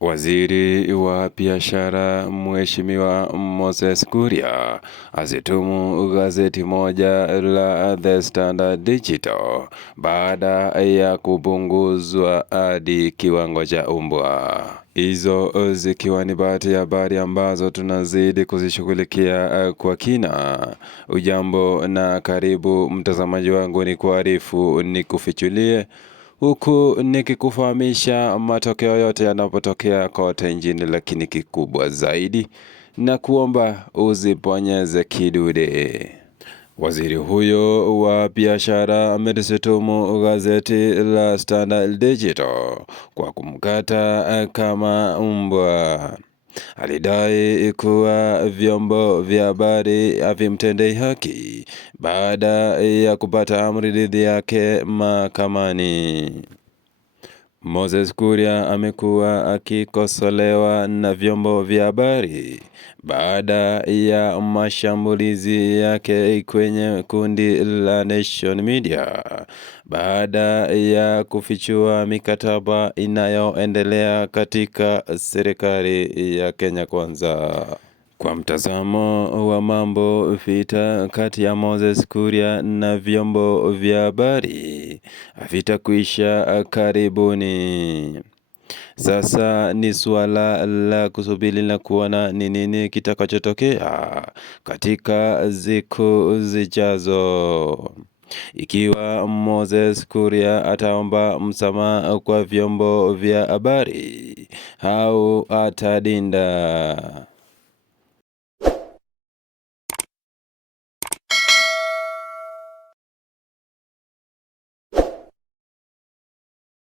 Waziri wa Biashara Mheshimiwa Moses Kuria azitumu gazeti moja la The Standard Digital baada ya kupunguzwa hadi kiwango cha umbwa. Hizo zikiwa ni baadhi ya habari ambazo tunazidi kuzishughulikia kwa kina. Ujambo na karibu mtazamaji wangu, ni kuarifu ni kufichulie huku nikikufahamisha matokeo yote yanapotokea kote nchini, lakini kikubwa zaidi na kuomba uzibonyeze kidude. Waziri huyo wa biashara amelishutumu gazeti la Standard Digital kwa kumkata kama mbwa. Alidai kuwa vyombo vya habari havimtendei haki baada ya kupata amri dhidi yake mahakamani. Moses Kuria amekuwa akikosolewa na vyombo vya habari baada ya mashambulizi yake kwenye kundi la Nation Media baada ya kufichua mikataba inayoendelea katika serikali ya Kenya Kwanza. Kwa mtazamo wa mambo, vita kati ya Moses Kuria na vyombo vya habari havitakuisha karibuni. Sasa ni suala la kusubiri na kuona ni nini kitakachotokea katika siku zijazo. Ikiwa Moses Kuria ataomba msamaha kwa vyombo vya habari au atadinda.